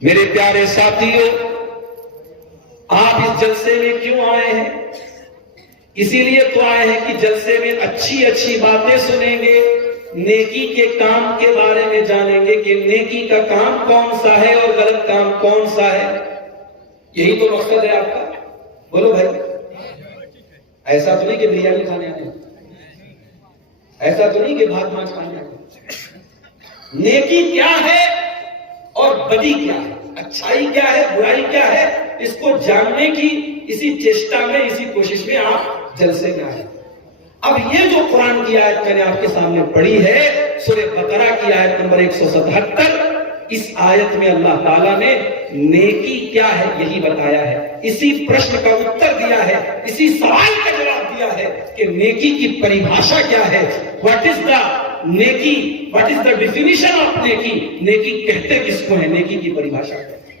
میرے پیارے ساتھیوں، آپ اس جلسے میں کیوں آئے ہیں؟ اسی لیے تو آئے ہیں کہ جلسے میں اچھی اچھی باتیں سنیں گے، نیکی کے کام کے بارے میں جانیں گے کہ نیکی کا کام کون سا ہے اور غلط کام کون سا ہے۔ یہی تو مقصد ہے آپ کا۔ بولو بھائی، ایسا تو نہیں کہ بریانی کھانے آئے، ایسا تو نہیں کہ بھات ماچھ کھانے آئے۔ نیکی کیا ہے اور بدی کیا ہے، اچھائی کیا ہے، برائی کیا ہے، اس کو جاننے کی اسی چیشٹا میں، اسی کوشش میں آپ جلسے میں آئے۔ اب یہ جو قرآن کی آیت میں نے آپ کے سامنے پڑھی ہے، سورہ بقرہ کی آیت نمبر 177، اس آیت میں اللہ تعالیٰ نے نیکی کیا ہے یہی بتایا ہے، اسی پرشن کا اتر دیا ہے، اسی سوال کا جواب دیا ہے کہ نیکی کی پریبھاشا کیا ہے۔ واٹ از دا نیکی، what is the definition of نیکی، نیکی کہتے کس کو ہے، نیکی کی پریبھاشا کیا ہے۔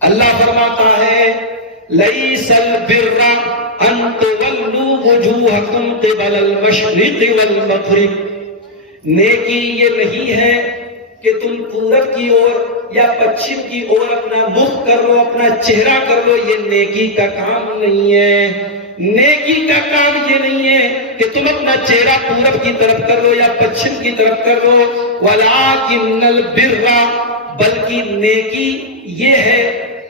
اللہ فرماتا ہے لیس البر ان تولوا وجوہکم قبل المشرق والمغرب، نیکی یہ نہیں ہے کہ تم پورب کی اور یا پچھم کی اور اپنا مخ کر لو، اپنا چہرہ کر لو، یہ نیکی کا کام نہیں ہے۔ نیکی کا کام یہ نہیں ہے کہ تم اپنا چہرہ پورب کی طرف کر لو یا پچھم کی طرف کر لو، ولکن البر، بلکہ نیکی یہ ہے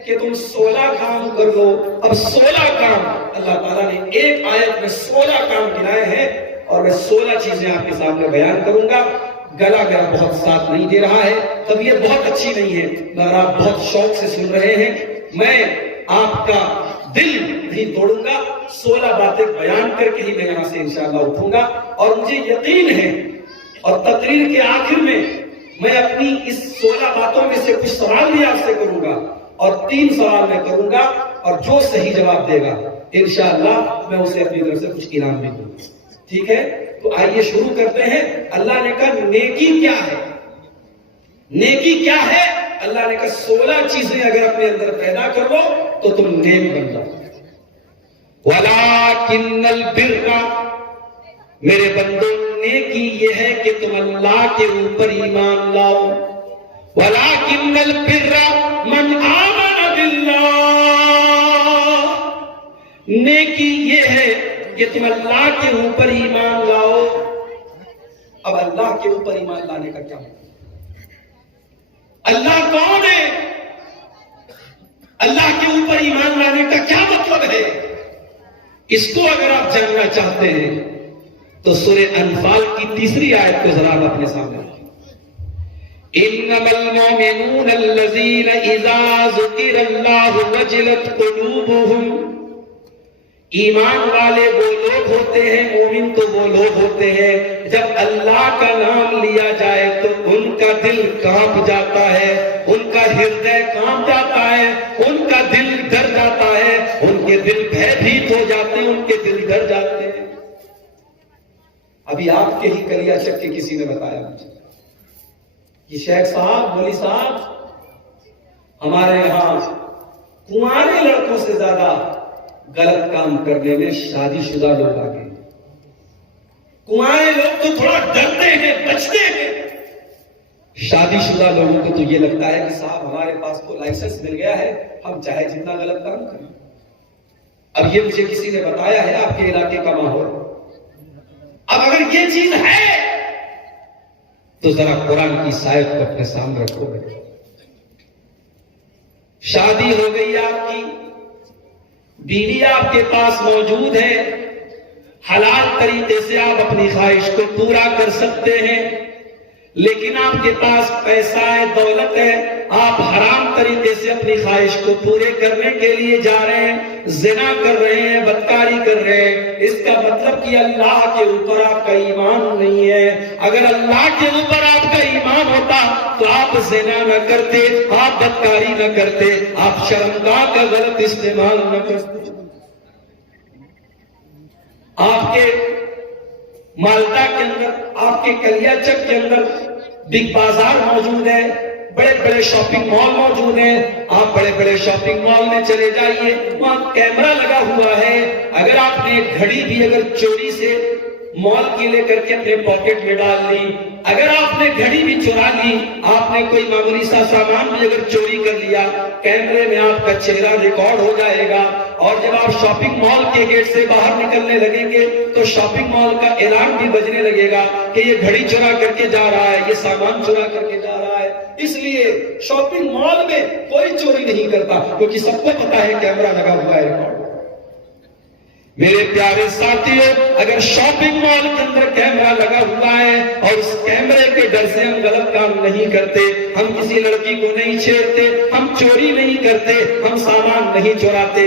کہ تم 16 کام کر لو۔ اب 16 کام اللہ تعالیٰ نے ایک آیت میں 16 کام گنائے ہیں، اور میں 16 چیزیں آپ کے سامنے بیان کروں گا۔ گلا میرا بہت ساتھ نہیں دے رہا ہے، طبیعت بہت اچھی نہیں ہے، مگر آپ بہت شوق سے سن رہے ہیں، میں آپ کا دل نہیں توڑوں گا۔ 16 باتیں بیان کر کے ہی میں یہاں سے انشاءاللہ اٹھوں گا، اور مجھے یقین ہے، اور تقریر کے آخر میں اپنی اس 16 باتوں میں سے کچھ سوال بھی آپ سے کروں گا، اور 3 سوال میں کروں گا، اور جو صحیح جواب دے گا انشاءاللہ میں اسے اپنی طرف سے کچھ انعام بھی دوں گا۔ ٹھیک ہے، تو آئیے شروع کرتے ہیں۔ اللہ نے کہا نیکی کیا ہے، نیکی کیا ہے؟ اللہ نے کہا 16 چیزیں اگر اپنے اندر پیدا کر لو تو تم نیک بن جاؤ۔ وَلَٰكِنَّ الْبِرَّ، میرے بندوں نیکی یہ ہے کہ تم اللہ کے اوپر ایمان لاؤ۔ وَلَٰكِنَّ الْبِرَّ مَنْ آمَنَ بِاللَّهِ، نیکی یہ ہے کہ تم اللہ کے اوپر ایمان لاؤ۔ اب اللہ کے اوپر ایمان لانے کا کیا مطلب؟ اللہ کون ہے؟ اللہ کے اوپر ایمان لانے کا کیا مطلب ہے؟ اس کو اگر آپ جاننا چاہتے ہیں تو سورہ انفال کی 3 آیت کو ذرا آپ اپنے سامنے رکھیں۔ انما المؤمنون الذين اذا ذكر الله وجلت قلوبهم، ایمان والے وہ لوگ ہوتے ہیں، مومن تو وہ لوگ ہوتے ہیں جب اللہ کا نام لیا جائے تو ان کا دل کانپ جاتا ہے، ان کا ہردے کانپ جاتا ہے، ان کا دل ڈر جاتا ہے، ان کے دل بے بھیت ہو جاتے ہیں، ان کے دل ڈر جاتے ہیں۔ ابھی آپ کے ہی کلیا چک کے کسی نے بتایا مجھے کہ شیخ صاحب، مولی صاحب، ہمارے یہاں کنوارے لڑکوں سے زیادہ غلط کام کرنے میں شادی شدہ لوگ آ گئے۔ کنوارے لوگ تو تھوڑا ڈرتے ہیں، بچتے ہیں، شادی شدہ لوگوں کو تو یہ لگتا ہے کہ صاحب ہمارے پاس تو لائسنس مل گیا ہے، ہم چاہے جتنا غلط کام کریں۔ اب یہ مجھے کسی نے بتایا ہے آپ کے علاقے کا ماحول۔ اب اگر یہ چیز ہے تو ذرا قرآن کی آیت کو اپنے سامنے رکھو۔ شادی ہو گئی آپ کی، بیوی آپ کے پاس موجود ہے، حلال طریقے سے آپ اپنی خواہش کو پورا کر سکتے ہیں، لیکن آپ کے پاس پیسہ ہے، دولت ہے، آپ حرام طریقے سے اپنی خواہش کو پورے کرنے کے لیے جا رہے ہیں، زنا کر رہے ہیں، بدکاری کر رہے ہیں۔ اس کا مطلب کہ اللہ کے اوپر آپ کا ایمان نہیں ہے۔ اگر اللہ کے اوپر آپ کا ایمان ہوتا تو آپ زنا نہ کرتے، آپ بدکاری نہ کرتے، آپ شرمگاہ کا غلط استعمال نہ کرتے۔ آپ کے مالدہ کے اندر، آپ کے کلیا چک کے اندر بگ بازار موجود ہے، بڑے بڑے شاپنگ مال موجود ہیں، آپ بڑے بڑے شاپنگ مال میں چلے جائیے، وہاں کیمرہ لگا ہوا ہے، اگر آپ نے ایک گھڑی بھی اگر چوری سے مال کی لے کر کے اپنے پاکٹ میں ڈال لی. اگر آپ نے گھڑی بھی چرا لی, آپ نے کوئی معمولی سا سامان بھی اگر چوری کر لیا, کیمرے میں آپ کا چہرہ ریکارڈ ہو جائے گا. اور جب آپ شاپنگ مال کے گیٹ سے باہر نکلنے لگیں گے تو شاپنگ مال کا اعلان بھی بجنے لگے گا کہ یہ گھڑی چرا کر کے جا رہا ہے, یہ سامان چرا کر کے جا رہا ہے. اس لیے شاپنگ مال میں کوئی چوری نہیں کرتا, کیونکہ سب کو پتا ہے کیمرہ لگا ہوا ہے, ریکارڈ. میرے پیارے ساتھیوں, اگر شاپنگ مال کے اندر کیمرہ لگا ہوا ہے اور اس کیمرے کے ڈر سے ہم غلط کام نہیں کرتے, ہم کسی لڑکی کو نہیں چھیڑتے, ہم چوری نہیں کرتے, ہم سامان نہیں چوراتے,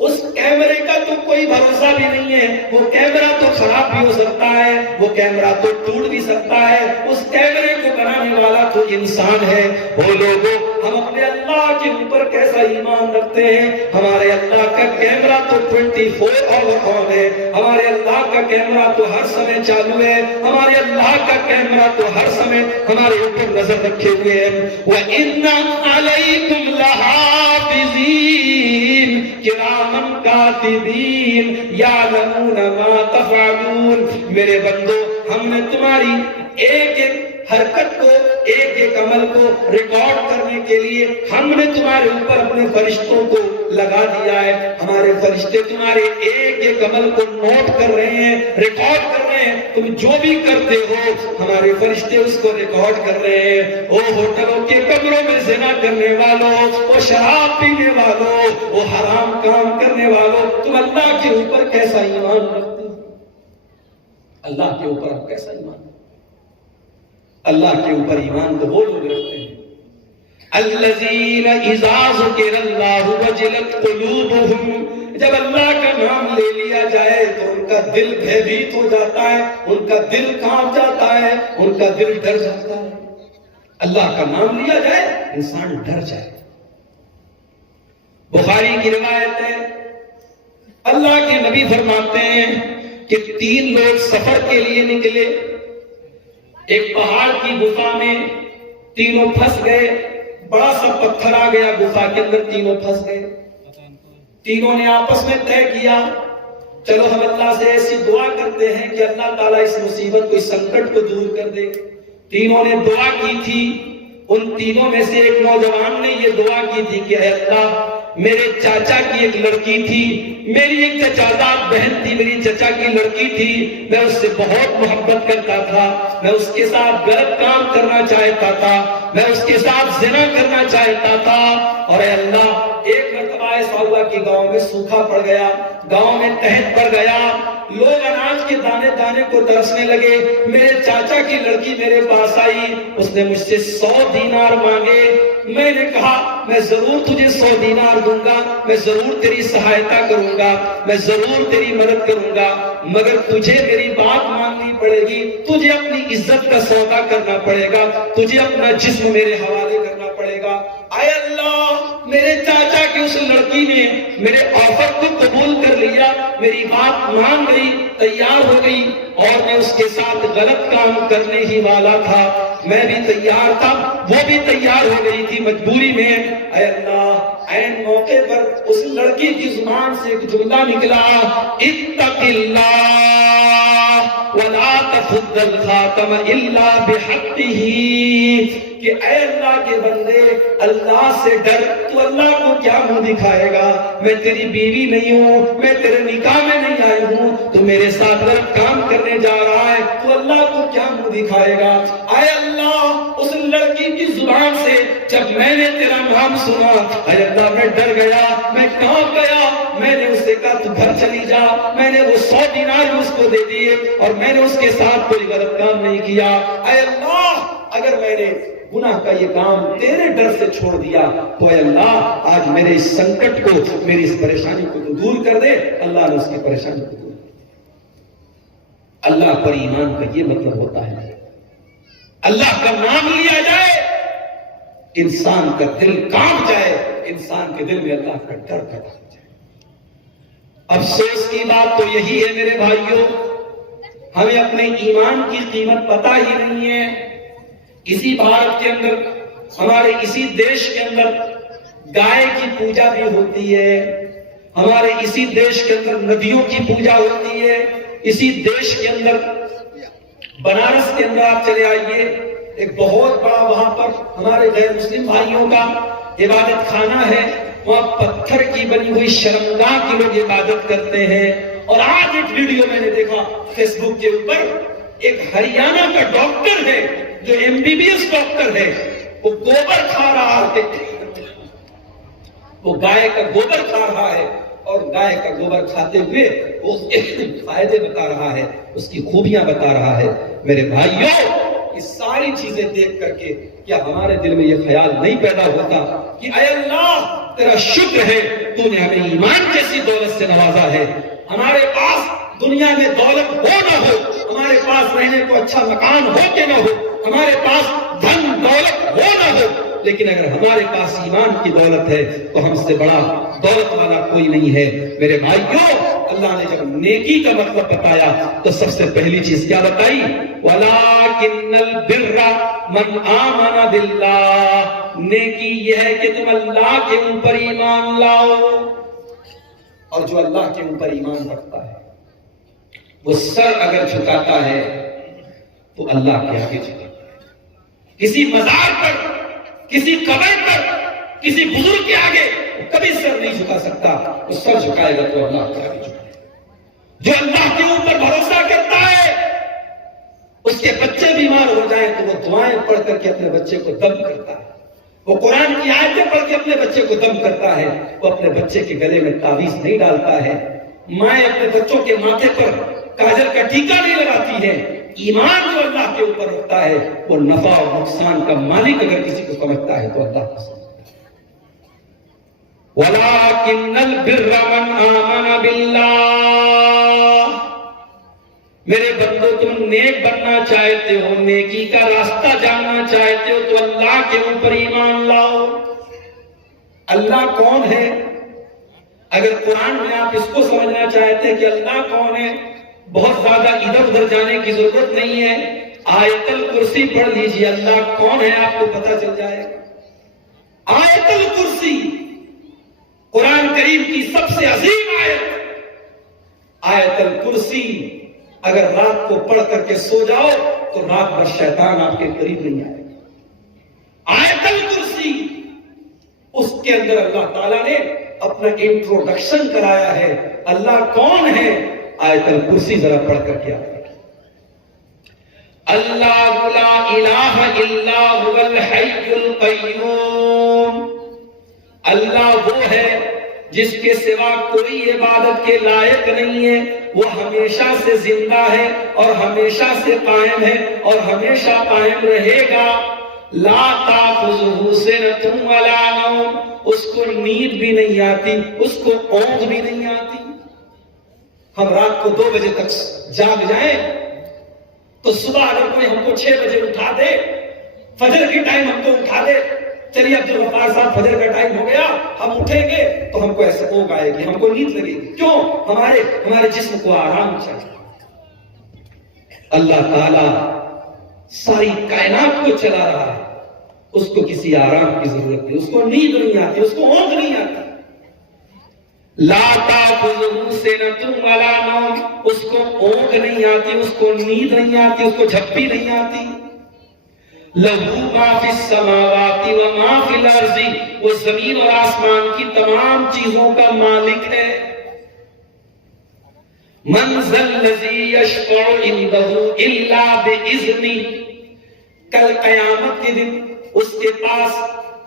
اس کیمرے کا تو کوئی بھروسہ بھی نہیں ہے. وہ کیمرہ تو خراب بھی ہو سکتا ہے, وہ کیمرہ تو ٹوٹ بھی سکتا ہے, اس کیمرے کو بنانے والا تو انسان ہے. وہ لوگوں, ہم اپنے اللہ کے اوپر کیسا ایمان رکھتے ہیں؟ ہمارے اللہ کا کیمرہ تو 24 آور آن ہے, ہمارے اللہ کا کیمرہ تو ہر سمے چالو ہے, ہمارے اللہ کا کیمرہ تو ہر سمے ہمارے اوپر نظر رکھے ہوئے ہے. وَإِنَّ عَلَيْكُمْ لَحَافِظِينَ كِرَامًا كَاتِبِينَ يَعْلَمُونَ مَا تَفْعَلُونَ. میرے بندو, ہم نے تمہاری ایک ایک حرکت کو, ایک ایک عمل کو ریکارڈ کرنے کے لیے ہم نے تمہارے اوپر اپنے فرشتوں کو لگا دیا ہے. ہمارے فرشتے تمہارے ایک ایک عمل کو نوٹ کر رہے ہیں, ریکارڈ کر رہے ہیں. تم جو بھی کرتے ہو ہمارے فرشتے اس کو ریکارڈ کر رہے ہیں. او ہوٹلوں کے کمروں میں زنا کرنے والوں, وہ شراب پینے والوں, وہ حرام کام کرنے والوں, تم اللہ کے اوپر کیسا ایمان رکھتے ہو؟ اللہ کے اوپر آپ کیسا ایمان رکھتے؟ اللہ کے اوپر ایمان تو وہ لوگ رکھتے ہیں الذین اذا ذکر اللہ وجلت قلوبہم. جب اللہ کا نام لے لیا جائے تو ان کا دل بھیبھیت ہو جاتا ہے, ان کا دل کانپ جاتا ہے, ان کا دل ڈر جاتا ہے. اللہ کا نام لیا جائے انسان ڈر جائے. بخاری کی روایت ہے, اللہ کے نبی فرماتے ہیں کہ 3 لوگ سفر کے لیے نکلے, ایک پہاڑ کی گفا میں تینوں پھنس گئے. بڑا سا پتھر آ گیا گفا کے اندر, تینوں پھنس گئے. تینوں نے آپس میں طے کیا, چلو ہم اللہ سے ایسی دعا کرتے ہیں کہ اللہ تعالیٰ اس مصیبت کو, اس سنکٹ کو دور کر دے. تینوں نے دعا کی تھی. ان تینوں میں سے ایک نوجوان نے یہ دعا کی تھی کہ اے اللہ, میرے چاچا کی ایک لڑکی تھی, میری ایک چچازاد بہن تھی, میری چچا کی لڑکی تھی, میں اس سے بہت محبت کرتا تھا, میں اس کے ساتھ غلط کام کرنا چاہتا تھا, میں اس کے ساتھ زنا کرنا چاہتا تھا. اور اے اللہ, ایک مرتبہ ایسا ہوا کہ گاؤں میں سوکھا پڑ گیا, گاؤں میں قحط پڑ گیا, لوگ اناج کے دانے دانے کو ترسنے لگے. میرے چاچا کی لڑکی میرے پاس آئی, اس نے مجھ سے 100 دینار مانگے. میں نے کہا میں ضرور تجھے 100 دینار دوں گا, میں ضرور تیری سہایتا کروں گا, میں ضرور تیری مدد کروں گا, مگر تجھے میری بات ماننی پڑے گی, تجھے اپنی عزت کا سودا کرنا پڑے گا, تجھے اپنا جسم میرے حوالے کرنا پڑے گا. اے اللہ, میرے چاچا کی اس لڑکی نے میرے آفر کو قبول کر لیا, میری بات مان گئی, تیار ہو گئی, اور میں اس کے ساتھ غلط کام کرنے ہی والا تھا. میں بھی تیار تھا, وہ بھی تیار ہو گئی تھی مجبوری میں. اے اللہ, عین موقع پر اس لڑکی کی زبان سے ایک جملہ نکلا, اتق اللہ ولا تفض الخاتم الا بحقه. کہ اے اللہ کے بندے, اللہ سے ڈر, تو اللہ کو کیا منہ دکھائے گا؟ میں تیری بیوی نہیں ہوں, میں تیرے نکاح میں نہیں آئی ہوں, تو میرے ساتھ غلط کام کرنے جا رہا ہے, تو اللہ کو کیا منہ دکھائے گا؟ اے اللہ, اس لڑکی کی زبان سے جب میں نے تیرا نام سنا, اے اللہ میں ڈر گیا, میں کانپ گیا. میں نے اس سے کہا تو گھر چلی جا. میں نے وہ 100 دینار اس کو دے دیے, اور میں نے اس کے ساتھ کوئی غلط کام نہیں کیا. اے اللہ, اگر میں نے گناہ کا یہ کام تیرے ڈر سے چھوڑ دیا تو اے اللہ, آج میرے اس سنکٹ کو, میری اس پریشانی کو تو دور کر دے. اللہ نے اس کی پریشانی کو دور کر. اللہ پر ایمان کا یہ مطلب ہوتا ہے, اللہ کا نام لیا جائے, انسان کا دل کانپ جائے, انسان کے دل میں اللہ کا ڈر پیدا ہو جائے. افسوس کی بات تو یہی ہے میرے بھائیوں, ہمیں اپنے ایمان کی قیمت پتہ ہی نہیں ہے. اسی بھارت کے اندر, ہمارے اسی دیش کے اندر گائے کی پوجا بھی ہوتی ہے, ہمارے اسی دیش کے اندر ندیوں کی پوجا ہوتی ہے, اسی دیش کے اندر بنارس کے اندر آپ چلے آئیے، ایک بہت بڑا وہاں پر ہمارے غیر مسلم بھائیوں کا عبادت خانہ ہے، وہاں پتھر کی بنی ہوئی شرمگاہ کی لوگ عبادت کرتے ہیں۔ اور آج ایک ویڈیو میں نے دیکھا فیس بک کے اوپر، ایک ہریانہ کا ڈاکٹر ہے جو MBBS ڈاکٹر ہے، وہ گوبر کھا رہا ہے، وہ گائے کا گوبر کھا رہا ہے، اور گائے کا گوبر کھاتے ہوئے وہ اس کے فائدے بتا رہا ہے، اس کی خوبیاں بتا رہا ہے۔ میرے بھائیوں، یہ ساری چیزیں دیکھ کر کے کیا ہمارے دل میں یہ خیال نہیں پیدا ہوتا کہ اے اللہ تیرا شکر ہے تو نے ہمیں ایمان جیسی دولت سے نوازا ہے۔ ہمارے پاس دنیا میں دولت ہو نہ ہو، ہمارے پاس رہنے کو اچھا مکان ہو کہ نہ ہو، ہمارے پاس دھن دولت ہو نہ ہو، لیکن اگر ہمارے پاس ایمان کی دولت ہے تو ہم سے بڑا دولت والا کوئی نہیں ہے۔ میرے بھائیوں، اللہ نے جب نیکی کا مطلب بتایا تو سب سے پہلی چیز کیا بتائی؟ وَلَٰكِنَّ الْبِرَّ مَنْ آمَنَ بِاللَّهِ، نیکی یہ ہے کہ تم اللہ کے اوپر ایمان لاؤ، اور جو اللہ کے اوپر ایمان رکھتا ہے وہ سر اگر جھکاتا ہے تو اللہ کے آگے جھکاتا ہے۔ کسی مزار پر، کسی قبر پر، کسی بزرگ کے آگے وہ کبھی سر نہیں جھکا سکتا، وہ سر جھکائے گا تو اللہ کے آگے جھکائے گا۔ جو اللہ کے اوپر بھروسہ کرتا ہے، اس کے بچے بیمار ہو جائیں تو وہ دعائیں پڑھ کر کے اپنے بچے کو دم کرتا ہے، وہ قرآن کی آیتیں پڑھ کے اپنے بچے کو دم کرتا ہے، وہ اپنے بچے کے گلے میں تعویذ نہیں ڈالتا ہے، مائیں اپنے بچوں کے ماتھے پر کاجل کا ٹیکا نہیں لگاتی ہے۔ ایمان جو اللہ کے اوپر رکھتا ہے وہ نفع اور نقصان کا مالک اگر کسی کو سمجھتا ہے تو اللہ کو سمجھتا ہے۔ وَلَٰكِنَّ الْبِرَّ مَنْ آمَنَ بِاللَّهِ، میرے بندو تم نیک بننا چاہتے ہو، نیکی کا راستہ جاننا چاہتے ہو تو اللہ کے اوپر ایمان لاؤ۔ اللہ کون ہے؟ اگر قرآن میں آپ اس کو سمجھنا چاہتے ہیں کہ اللہ کون ہے، بہت زیادہ ادھر ادھر جانے کی ضرورت نہیں ہے، آیت الکرسی پڑھ لیجیے، اللہ کون ہے آپ کو پتہ چل جائے گا۔ آیت الکرسی قرآن کریم کی سب سے عظیم آیت الکرسی، اگر رات کو پڑھ کر کے سو جاؤ تو رات بھر شیطان آپ کے قریب نہیں آئے گا۔ آیت الکرسی، اس کے اندر اللہ تعالیٰ نے اپنا انٹروڈکشن کرایا ہے، اللہ کون ہے۔ آیت الکرسی ذرا پڑھ کر کے آپ دیکھیں۔ اللہ لا الہ الا هو الحی القیوم، اللہ وہ ہے جس کے سوا کوئی عبادت کے لائق نہیں ہے، وہ ہمیشہ سے زندہ ہے اور ہمیشہ سے قائم ہے اور ہمیشہ قائم رہے گا۔ لا تأخذہ سنۃ ولا نوم، اس کو نیند بھی نہیں آتی، اس کو اونگ بھی نہیں آتی۔ ہم رات کو 2 بجے تک جاگ جائیں تو صبح اگر کوئی ہم کو 6 بجے اٹھا دے، فجر کی ٹائم ہم کو اٹھا دے، چلیے عبدالغفار صاحب فجر کا ٹائم ہو گیا، ہم اٹھیں گے تو ہم کو ایسے اونگ آئے گی، ہم کو نیند لگے گی۔ کیوں؟ ہمارے جسم کو آرام چاہیے۔ اللہ تعالیٰ ساری کائنات کو چلا رہا ہے، اس کو کسی آرام کی ضرورت نہیں، اس کو نیند نہیں آتی، اس کو اونگ نہیں آتی۔ لا تأخذہ سنۃ ولا نوم، اس کو اونگ نہیں آتی، اس کو نیند نہیں آتی، اس کو جھپی نہیں آتی۔ لہو ما فی السماوات و ما فی الارض، وہ زمین اور آسمان کی تمام چیزوں کا مالک ہے۔ من ذا الذی یشفع عندہ الا باذنہ، کل قیامت کے دن اس کے پاس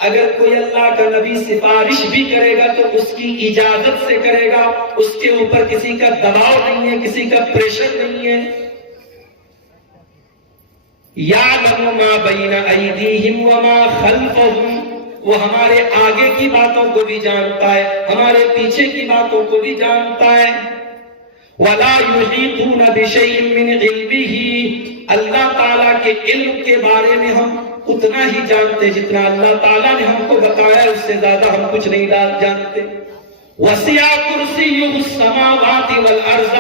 اگر کوئی اللہ کا نبی سفارش بھی کرے گا تو اس کی اجازت سے کرے گا، اس کے اوپر کسی کا دباؤ نہیں ہے، کسی کا پریشر نہیں ہے۔ یعلم ما بین ایدیہم وما خلفہم، وہ ہمارے آگے کی باتوں کو بھی جانتا ہے، ہمارے پیچھے کی باتوں کو بھی جانتا ہے۔ ولا یحیطون بشیء من علمہ، اللہ تعالیٰ کے علم کے بارے میں ہم اتنا ہی جانتے جتنا اللہ تعالیٰ نے ہم کو بتایا، اس سے زیادہ ہم کچھ نہیں جانتے۔ وسع کرسیہ السماوات والارض،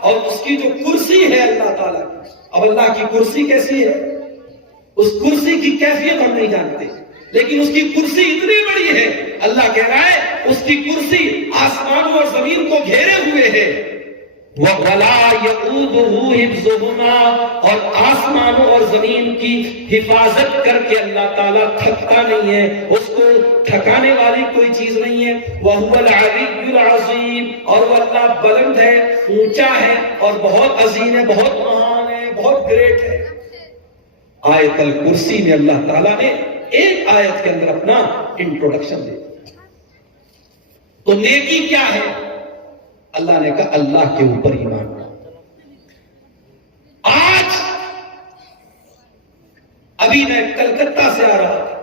اور اس کی جو کرسی ہے اللہ تعالیٰ کی، اب اللہ کی کرسی کیسی ہے، اس کرسی کی کیفیت ہم نہیں جانتے، لیکن اس کی کرسی اتنی بڑی ہے، اللہ کہہ رہا ہے اس کی کرسی آسمانوں اور زمین کو گھیرے ہوئے ہے۔ وَلَا يَئُودُهُ حِفْظُهُمَا، اور آسمانوں اور زمین کی حفاظت کر کے اللہ تعالیٰ تھکتا نہیں ہے، اس کو تھکانے والی کوئی چیز نہیں ہے۔ وَهُوَ الْعَلِيُّ الْعَظِيمُ، اور وہ اللہ بلند ہے، اونچا ہے اور بہت عظیم ہے، بہت مہان ہے، بہت گریٹ ہے۔ آیت الکرسی میں اللہ تعالیٰ نے ایک آیت کے اندر اپنا انٹروڈکشن دے دیا۔ تو نیکی کیا ہے؟ اللہ نے کہا اللہ کے اوپر ایمان۔ آج ابھی میں کلکتہ سے آ رہا تھا،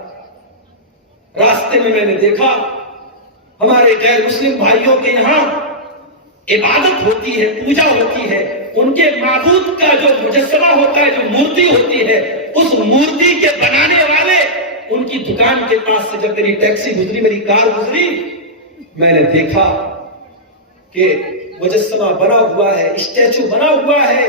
راستے میں نے دیکھا ہمارے غیر مسلم بھائیوں کے یہاں عبادت ہوتی ہے، پوجا ہوتی ہے، ان کے معبود کا جو مجسمہ ہوتا ہے، جو مورتی ہوتی ہے، اس مورتی کے بنانے والے ان کی دکان کے پاس سے جب میری ٹیکسی گزری، میری کار گزری، میں نے دیکھا کہ مجسمہ بنا ہوا ہے، اسٹیچو بنا ہوا ہے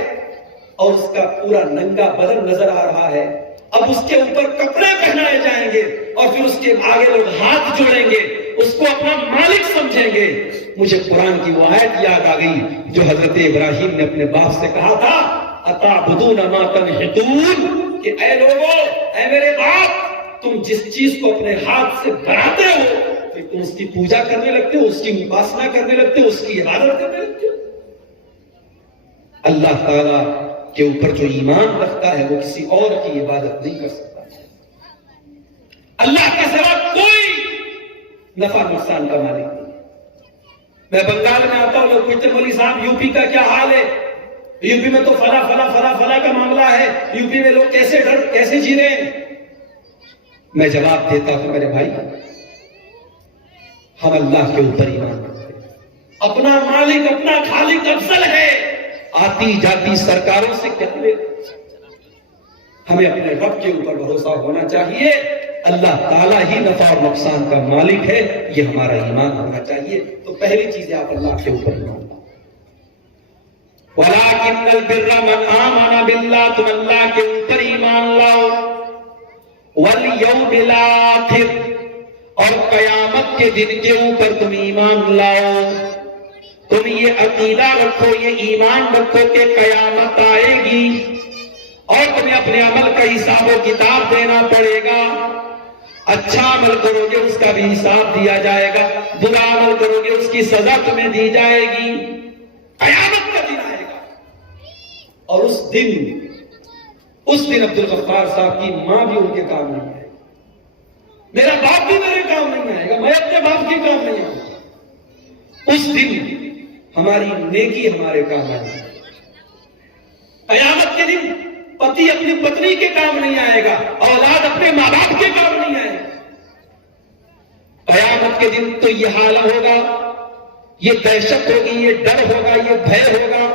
اور اس کا پورا ننگا بدن نظر آ رہا ہے۔ اب اس کے اوپر کپڑے پہنائے جائیں گے اور پھر اس کے آگے لوگ ہاتھ جوڑیں گے، اس کو اپنا مالک سمجھیں گے۔ مجھے قرآن کی وہ آیت یاد آ گئی جو حضرت ابراہیم نے اپنے باپ سے کہا تھا، اتعبدون ما تنحتون، کہ اے لوگو، اے میرے باپ، تم جس چیز کو اپنے ہاتھ سے بناتے ہو پھر تم اس کی پوجا کرنے لگتے ہو، اس کی اپاسنا کرنے لگتے ہو، اس کی عبادت کرنے لگتے ہو۔ اللہ تعالیٰ کے اوپر جو ایمان رکھتا ہے وہ کسی اور کی عبادت نہیں کر سکتا۔ اللہ کے سوا کوئی نفع نقصان کا مالک نہیں۔ میں بنگال میں آتا ہوں، لوگ پوچھتے مولوی صاحب یو پی کا کیا حال ہے؟ یو پی میں تو فلاں کا معاملہ ہے، یو پی میں لوگ کیسے جی رہے ہیں؟ میں جواب دیتا ہوں میرے بھائی، ہم اللہ کے اوپر ایمان رکھتے ہیں، اپنا مالک اپنا خالق افضل ہے، آتی جاتی سرکاروں سے کہتے، ہمیں اپنے رب کے اوپر بھروسہ ہونا چاہیے، اللہ تعالیٰ ہی نفع اور نقصان کا مالک ہے، یہ ہمارا ایمان ہونا چاہیے۔ تو پہلی چیز ہے آپ اللہ کے اوپر ایمان لاؤ۔ وَلَٰكِنَّ الْبِرَّ مَنْ آمَنَ بِاللَّهِ، تم اللہ کے اوپر ایمان لاؤ، وَالْيَوْمِ الْآخِرِ، اور قیامت کے دن کے اوپر تم ایمان لاؤ۔ تم یہ عقیدہ رکھو، یہ ایمان رکھو کہ قیامت آئے گی اور تمہیں اپنے عمل کا حساب و کتاب دینا پڑے گا۔ اچھا عمل کرو گے اس کا بھی حساب دیا جائے گا، برا عمل کرو گے اس کی سزا تمہیں دی جائے گی۔ قیامت کا دن آئے گا اور اس دن عبدالغفار صاحب کی ماں بھی ان کے کام نہیں آئے گا، میرا باپ بھی میرے کام نہیں آئے گا، میں اپنے باپ کے کام نہیں آؤں گا۔ اس دن ہماری نیکی ہمارے کام آئے گی۔ قیامت کے دن پتی اپنی پتنی کے کام نہیں آئے گا، اولاد اپنے ماں باپ کے کام نہیں آئے گا۔ قیامت کے دن تو یہ حال ہوگا، یہ دہشت ہوگی، یہ ڈر ہوگا، یہ بھے ہوگا۔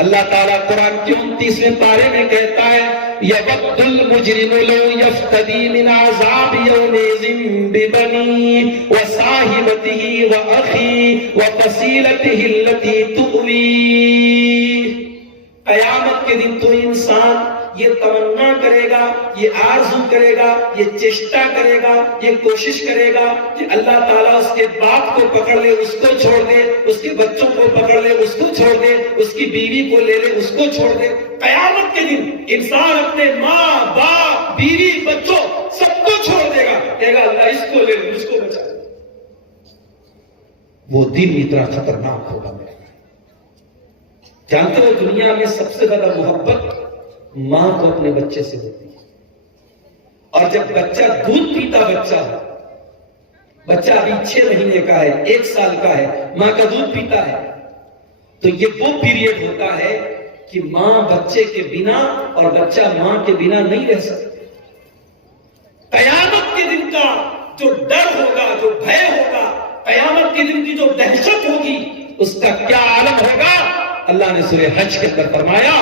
اللہ تعالیٰ قرآن کے 29ویں پارے میں کہتا ہے، یود المجرم لو یفتدی من عذاب یومئذ ببنیہ وصاحبتہ واخیہ وفصیلتہ التی تؤویہ۔ قیامت کے دن تو انسان یہ تمنا کرے گا، یہ آرزو کرے گا، یہ چیشٹا کرے گا، یہ کوشش کرے گا کہ اللہ تعالیٰ اس کے باپ کو پکڑ لے، اس کو چھوڑ دے، اس کے بچوں کو پکڑ لے، اس کو چھوڑ دے، اس کی بیوی کو لے لے، اس کو چھوڑ دے۔ قیامت کے دن انسان اپنے ماں باپ بیوی بچوں سب کو چھوڑ دے گا، کہے گا اللہ اس کو لے لے، اس کو بچا لے۔ وہ دن اتنا خطرناک ہوگا۔ جانتے ہو دنیا میں سب سے زیادہ محبت ماں کو اپنے بچے سے ہوتی ہے، اور جب بچہ دودھ پیتا بچہ ابھی 6 مہینے کا ہے، 1 سال کا ہے، ماں کا دودھ پیتا ہے، تو یہ وہ پیریڈ ہوتا ہے کہ ماں بچے کے بنا اور بچہ ماں کے بنا نہیں رہ سکتے۔ قیامت کے دن کا جو ڈر ہوگا، جو بھے ہوگا، قیامت کے دن کی جو دہشت ہوگی، اس کا کیا عالم ہوگا۔ اللہ نے سورہ حج کے اندر فرمایا،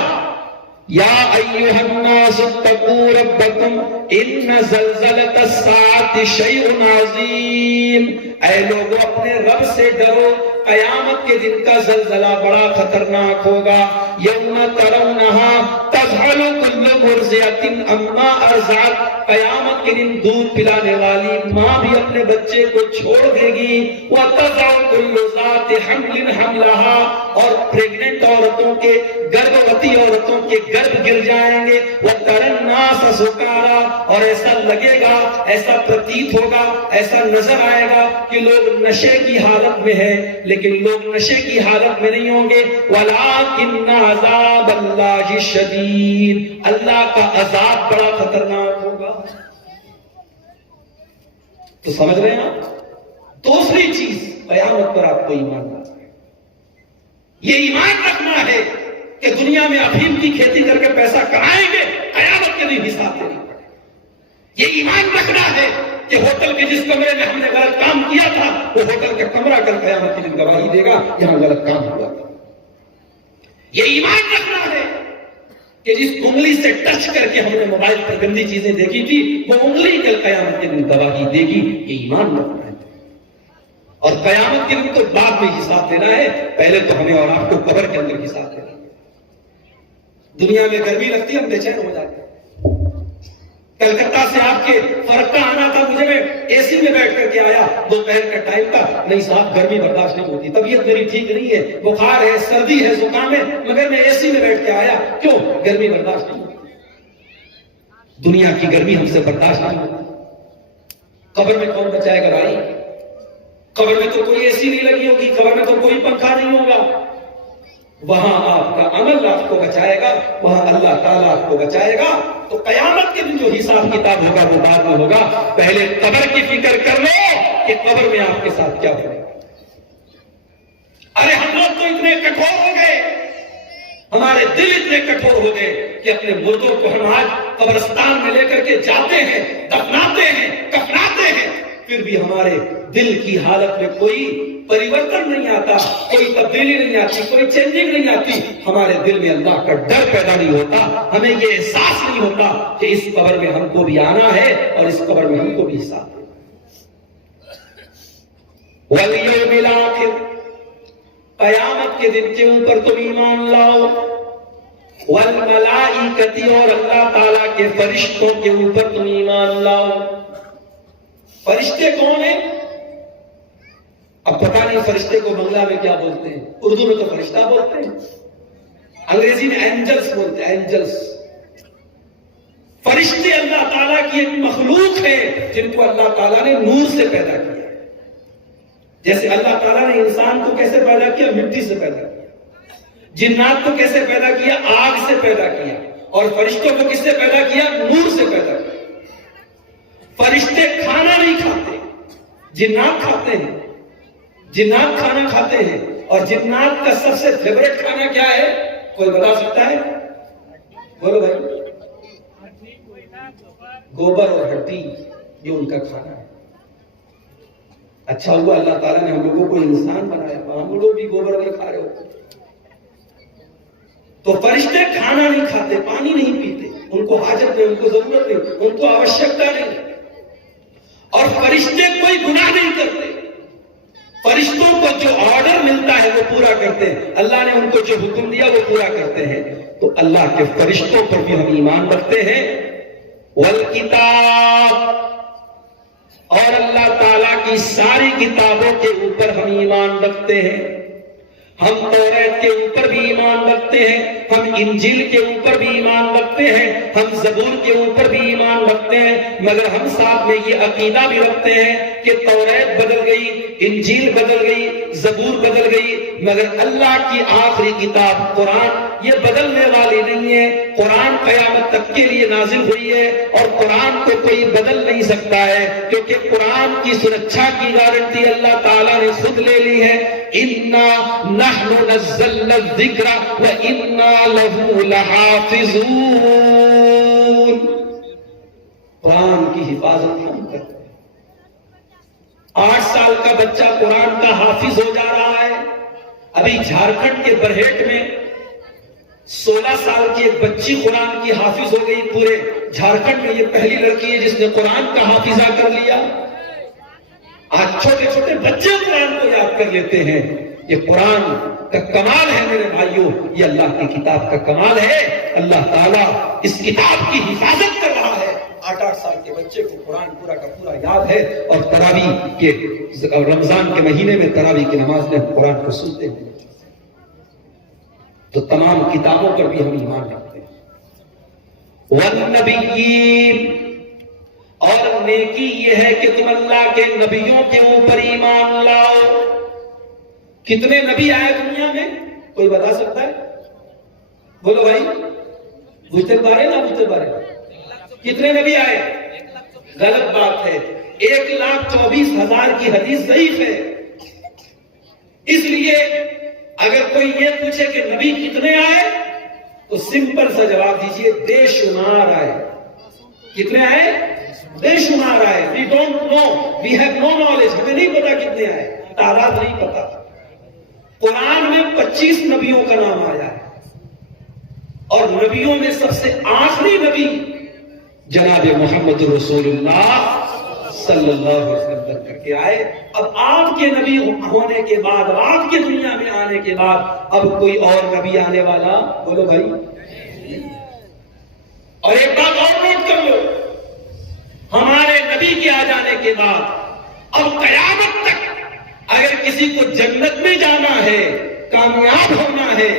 یا ایھا الناس اتقوا ربکم ان زلزلۃ الساعۃ شیء عظیم، اے لوگوں اپنے رب سے ڈرو، قیامت کے دن کا زلزلہ بڑا خطرناک ہوگا۔ یوم ترونھا تذہل کل مرضعۃ عما ارضعت، قیامت کے دن دودھ پلانے والی ماں بھی اپنے بچے کو چھوڑ دے گی، وتضع کل ذات حمل حملها، اور پریگننٹ عورتوں کے، گربھوتی عورتوں کے گربھ گر جائیں گے، وتری الناس سکارا، اور ایسا لگے گا، ایسا پرتیت ہوگا، ایسا نظر آئے گا کہ لوگ نشے کی حالت میں ہیں، لیکن لوگ نشے کی حالت میں نہیں ہوں گے، ولکن عذاب اللہ شدید، اللہ کا عذاب بڑا خطرناک ہوگا۔ تو سمجھ رہے ہیں آپ؟ دوسری چیز، قیامت پر آپ کو ایمان رکھنا ہے۔ یہ ایمان رکھنا ہے کہ دنیا میں افیم کی کھیتی کر کے پیسہ کمائیں گے، قیامت کے دن حساب دینا پڑے گا۔ یہ ایمان رکھنا ہے کہ ہوٹل کے جس کمرے میں ہم نے غلط کام کیا تھا، وہ ہوٹل کا کمرہ کل قیامت کے دن گواہی دے گا یہاں غلط کام ہوا تھا۔ یہ ایمان رکھنا ہے کہ جس انگلی سے ٹچ کر کے ہم نے موبائل پر گندی چیزیں دیکھی تھی، وہ انگلی کل قیامت کے دن گواہی دے گی، یہ ایمان رکھنا ہے۔ اور قیامت کے دن تو بعد میں حساب دینا ہے، پہلے تو ہمیں اور آپ کو قبر کے اندر حساب دینا ہے۔ دنیا میں گرمی لگتی ہے، ہم بے چین ہو جاتے ہیں۔ کلکتہ سے آپ کے فرقہ آنا تھا، مجھے میں اے سی میں بیٹھ کر کے آیا، دوپہر کا ٹائم تھا، نہیں صاحب گرمی برداشت نہیں ہوتی، طبیعت میری ٹھیک نہیں ہے، بخار ہے، سردی ہے، زکام ہے، مگر میں اے سی میں بیٹھ کے آیا، کیوں؟ گرمی برداشت نہیں ہوتی۔ دنیا کی گرمی ہم سے برداشت نہیں ہوتی۔ قبر میں کون بچائے گا بھائی؟ قبر میں تو کوئی اے سی نہیں لگی ہوگی، قبر میں تو کوئی پنکھا نہیں ہوگا، وہاں آپ کا عمل آپ کو بچائے گا، وہاں اللہ تعالیٰ آپ کو بچائے گا۔ تو قیامت کے دن جو حساب کتاب ہوگا وہ بعد میں ہوگا، پہلے قبر کی فکر کر لو کہ قبر میں آپ کے ساتھ کیا ہوگا۔ ارے ہم لوگ تو اتنے کٹھور ہو گئے، ہمارے دل اتنے کٹھور ہو گئے کہ اپنے مردوں کو ہم آج قبرستان میں لے کر کے جاتے ہیں، دفناتے ہیں، کفناتے ہیں، پھر بھی ہمارے دل کی حالت میں کوئی پریورتن نہیں آتا، کوئی تبدیلی نہیں آتی، کوئی چینجنگ نہیں آتی۔ ہمارے دل میں اللہ کا ڈر پیدا نہیں ہوتا، ہمیں یہ احساس نہیں ہوتا کہ اس قبر میں ہم کو بھی آنا ہے اور اس قبر میں ہم کو بھی حساب دینا ہے۔ والیوم الآخر، قیامت کے دن کے اوپر تم ایمان لاؤ۔ والملائکۃ، اور اللہ تعالیٰ کے فرشتوں کے اوپر تم ایمان لاؤ۔ فرشتے کون ہیں؟ اب پتہ نہیں فرشتے کو بنگلہ میں کیا بولتے ہیں، اردو میں تو فرشتہ بولتے ہیں، انگریزی میں اینجلس بولتے ہیں، اینجلس۔ فرشتے اللہ تعالیٰ کی ایک مخلوق ہے جن کو اللہ تعالیٰ نے نور سے پیدا کیا۔ جیسے اللہ تعالیٰ نے انسان کو کیسے پیدا کیا؟ مٹی سے پیدا کیا۔ جنات کو کیسے پیدا کیا؟ آگ سے پیدا کیا۔ اور فرشتوں کو کس سے پیدا کیا؟ نور سے پیدا کیا۔ فرشتے کھانا نہیں کھاتے، جنات کھاتے ہیں، جنات کھانا کھاتے ہیں۔ اور جنات کا سب سے فیوریٹ کھانا کیا ہے؟ کوئی بتا سکتا ہے؟ بولو بھائی۔ گوبر اور ہڈی، یہ ان کا کھانا ہے۔ اچھا ہوا اللہ تعالیٰ نے ہم لوگوں کو انسان بنایا، ہم لوگ بھی گوبر میں کھا رہے ہو۔ تو فرشتے کھانا نہیں کھاتے، پانی نہیں پیتے، ان کو حاجت نہیں، ان کو ضرورت نہیں، ان کو آوشکتا نہیں۔ اور فرشتے کوئی گناہ نہیں کرتے، فرشتوں کو جو آرڈر ملتا ہے وہ پورا کرتے ہیں، اللہ نے ان کو جو حکم دیا وہ پورا کرتے ہیں۔ تو اللہ کے فرشتوں پر بھی ہم ایمان رکھتے ہیں۔ والکتاب، اور اللہ تعالیٰ کی ساری کتابوں کے اوپر ہم ایمان رکھتے ہیں۔ ہم توریت کے اوپر بھی ایمان رکھتے ہیں، ہم انجیل کے اوپر بھی ایمان رکھتے ہیں، ہم زبور کے اوپر بھی ایمان رکھتے ہیں، مگر ہم ساتھ میں یہ عقیدہ بھی رکھتے ہیں کہ توریت بدل گئی، انجیل بدل گئی، زبور بدل گئی، مگر اللہ کی آخری کتاب قرآن یہ بدلنے والی نہیں ہے۔ قرآن قیامت تک کے لیے نازل ہوئی ہے اور قرآن کو کوئی بدل نہیں سکتا ہے، کیونکہ قرآن کی سرکشا کی گارنٹی اللہ تعالیٰ نے خود لے لی ہے۔ اِنَّا نَحْنُ نَزَّلْنَا الذِّكْرَ وَإِنَّا لَهُ لَحَافِظُونَ۔ قرآن کی حفاظت ہم کرتے ہیں۔ 8 سال کا بچہ قرآن کا حافظ ہو جا رہا ہے۔ ابھی جھارکھنڈ کے برہیٹ میں 16 سال کی ایک بچی قرآن کی حافظ ہو گئی۔ پورے جھارکھنڈ میں یہ پہلی لڑکی ہے جس نے قرآن کا حافظہ کر لیا۔ آج چھوٹے چھوٹے بچے قرآن کو یاد کر لیتے ہیں، یہ قرآن کا کمال ہے میرے بھائیوں، یہ اللہ کی کتاب کا کمال ہے۔ اللہ تعالیٰ اس کتاب کی حفاظت کر رہا ہے۔ 8 سال کے بچے کو قرآن پورا کا پورا یاد ہے، اور تراویح کے رمضان کے مہینے میں تراویح کی نماز میں قرآن کو سنتے ہیں۔ تو تمام کتابوں پر بھی ہم ایمان رکھتے ہیں۔ والنبیین، اور نیکی یہ ہے کہ تم اللہ کے نبیوں کے اوپر ایمان لاؤ۔ کتنے نبی آئے دنیا میں کوئی بتا سکتا ہے؟ بولو بھائی، بوجھتے بارے نہ بوجھتے بارے، کتنے نبی آئے؟ غلط بات ہے، 1,24,000 کی حدیث ضعیف ہے۔ اس لیے اگر کوئی یہ پوچھے کہ نبی کتنے آئے تو سمپل سا جواب دیجئے، بے شمار آئے۔ کتنے آئے؟ بے شمار آئے۔ We don't know, we have no knowledge، ہمیں نہیں پتا کتنے آئے، تعداد نہیں پتا۔ قرآن میں 25 نبیوں کا نام آیا ہے، اور نبیوں میں سب سے آخری نبی جناب محمد رسول اللہ صلی اللہ علیہ وسلم بن کر کے آئے۔ اب آپ کے نبی ہونے کے بعد، آپ کے دنیا میں آنے کے بعد اب کوئی اور نبی آنے والا، بولو بھائی۔ اور ایک بات اور نوٹ کر لو، ہمارے نبی کے آ جانے کے بعد اب قیامت تک اگر کسی کو جنت میں جانا ہے، کامیاب ہونا ہے،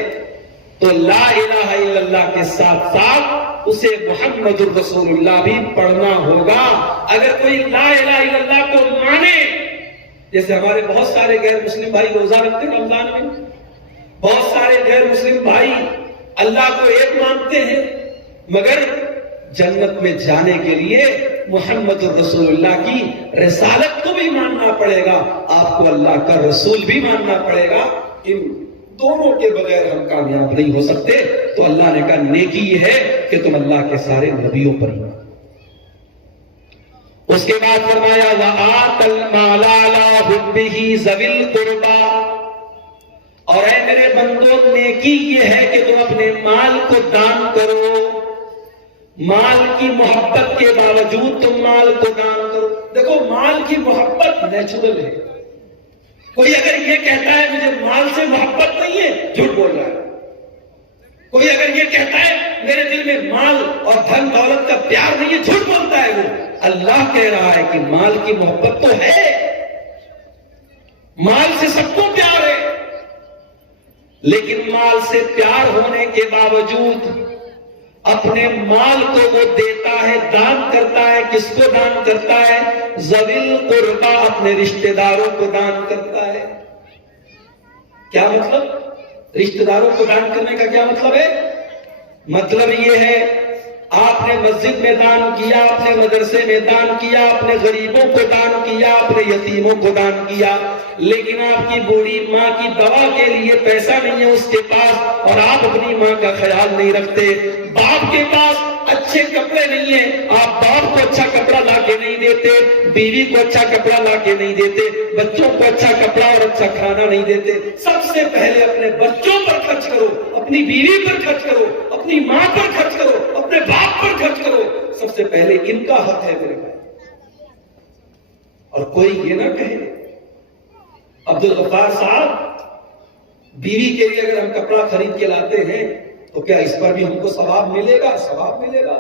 تو لا الہ الا اللہ کے ساتھ ساتھ اسے محمد الرسول اللہ بھی پڑھنا ہوگا۔ اگر کوئی لا الہ الا اللہ کو مانے، جیسے ہمارے بہت سارے غیر مسلم بھائی روزہ رکھتے ہیں رمضان میں، بہت سارے غیر مسلم بھائی اللہ کو ایک مانتے ہیں، مگر جنت میں جانے کے لیے محمد الرسول اللہ کی رسالت کو بھی ماننا پڑے گا، آپ کو اللہ کا رسول بھی ماننا پڑے گا۔ ان دونوں کے بغیر ہم کامیاب نہیں ہو سکتے۔ تو اللہ نے کہا نیکی یہ ہے کہ تم اللہ کے سارے نبیوں پر ایمان۔ اس کے بعد فرمایا وَآتَ الْمَالَ عَلَىٰ حُبِّهِ ذَوِي الْقُرْبَىٰ، اور اے میرے بندو نیکی یہ ہے کہ تم اپنے مال کو دان کرو، مال کی محبت کے باوجود تم مال کو دان کرو۔ دیکھو مال کی محبت نیچرل ہے، کوئی اگر یہ کہتا ہے مجھے مال سے محبت نہیں ہے، جھوٹ بول رہا ہے۔ کوئی اگر یہ کہتا ہے میرے دل میں مال اور دھن دولت کا پیار نہیں ہے، جھوٹ بولتا ہے وہ۔ اللہ کہہ رہا ہے کہ مال کی محبت تو ہے، مال سے سب کو پیار ہے، لیکن مال سے پیار ہونے کے باوجود اپنے مال کو وہ دیتا ہے، دان کرتا ہے۔ کس کو دان کرتا ہے؟ ذوی القربیٰ، اپنے رشتہ داروں کو دان کرتا ہے۔ کیا مطلب؟ رشتہ داروں کو دان کرنے کا کیا مطلب ہے؟ مطلب یہ ہے آپ نے مسجد میں دان کیا، اپنے مدرسے میں دان کیا، اپنے غریبوں کو دان کیا، اپنے یتیموں کو دان کیا، لیکن آپ کی بوڑھی ماں کی دوا کے لیے پیسہ نہیں ہے اس کے پاس، اور آپ اپنی ماں کا خیال نہیں رکھتے۔ باپ کے پاس اچھے کپڑے نہیں ہیں، آپ باپ کو اچھا کپڑا لا کے نہیں دیتے، بیوی کو اچھا کپڑا لا کے نہیں دیتے، بچوں کو اچھا کپڑا اور اچھا کھانا نہیں دیتے۔ سب سے پہلے اپنے بچوں پر خرچ کرو، اپنی بیوی پر خرچ کرو، اپنی ماں پر خرچ کرو، اپنے باپ پر خرچ کرو۔ سب سے پہلے ان کا حق ہے میرے بھائی۔ اور کوئی یہ نہ کہے عبدالغفار صاحب بیوی کے لیے اگر ہم کپڑا خرید کے لاتے ہیں تو کیا اس پر بھی ہم کو ثواب ملے گا؟ ثواب ملے گا۔